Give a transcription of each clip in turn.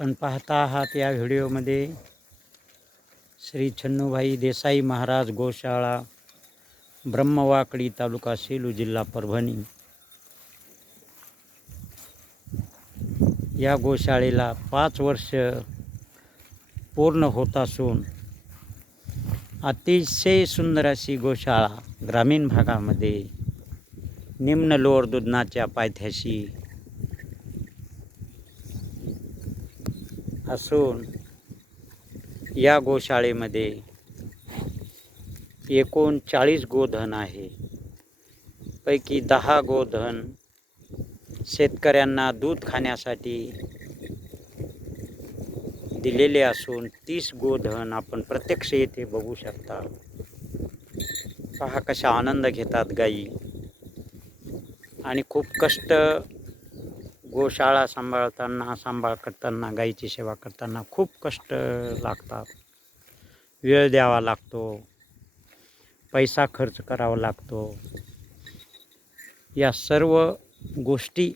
आपण पाहता आहात या व्हिडिओमध्ये श्री छन्नूभाई देसाई महाराज गोशाळा, ब्रह्मवाकडी, तालुका सेलू, जिल्हा परभणी। या गोशाळेला 5 वर्ष पूर्ण होत असून अतिशय सुंदर अशी गोशाळा ग्रामीण भागामध्ये निम्न लोअर दुधनाच्या पायथ्याशी असून या गोशाळेमध्ये एकूण 40 गोधन आहे। पैकी 10 गोधन शेतकऱ्यांना दूध खाण्यासाठी दिलेले असून 30 गोधन आपण प्रत्यक्ष येथे बघू शकता। पहा कशा आनंद घेतात गायी, आणि खूप कष्ट गोशाळा सांभाळ करताना, गायीची सेवा करताना खूप कष्ट लागतात, वेळ द्यावा लागतो, पैसा खर्च करावा लागतो। या सर्व गोष्टीतून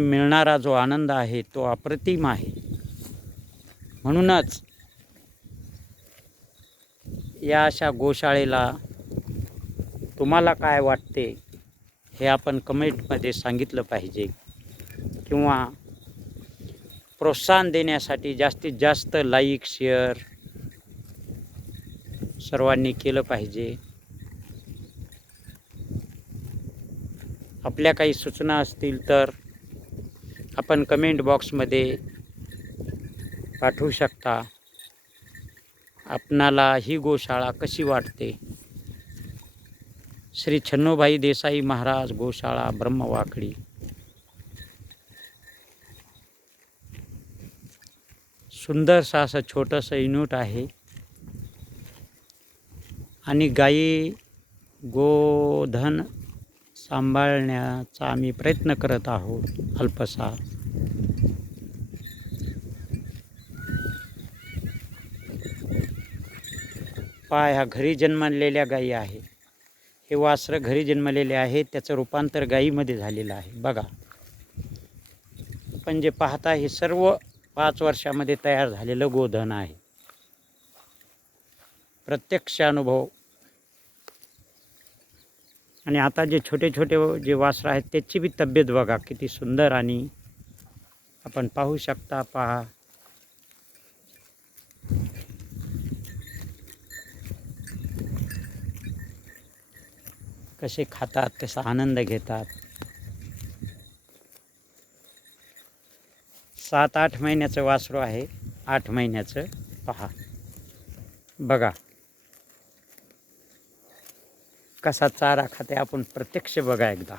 मिळणारा जो आनंद आहे तो अप्रतिम आहे। म्हणूनच या अशा गोशाळेला तुम्हाला काय वाटते हे आपण कमेंटमध्ये सांगितलं पाहिजे, किंवा प्रोत्साहन देण्यासाठी जास्तीत जास्त लाईक शेअर सर्वांनी केलं पाहिजे। आपल्या काही सूचना असतील तर आपण कमेंट बॉक्समध्ये पाठवू शकता। आपणाला ही गोशाळा कशी वाटते? श्री छन्नूभाई देसाई महाराज गोशाळा, ब्रह्मवाकडी। सुंदरसं असं छोटंसं युनिट आहे, आणि गायी गोधन सांभाळण्याचा आम्ही प्रयत्न करत आहोत अल्पसा। पहा, ह्या घरी जन्मलेल्या गायी आहे। हे वासरं घरी जन्मलेले आहेत, त्याचं रूपांतर गायीमध्ये झालेलं आहे। बघा, पण जे पाहता हे सर्व 5 वर्षामध्ये तयार झालेलं गोधन आहे। प्रत्यक्ष अनुभव। आणि आता जे छोटे छोटे जे वासरं आहेत त्याची बी तब्येत बघा किती सुंदर, आणि आपण पाहू शकता। पहा कसे खातात, कसा आनंद घेतात। 7-8 महिन्याचं वासरू आहे, 8 महिन्याचं। पहा बघा कसा चारा खाते, आपण प्रत्यक्ष बघा एकदा।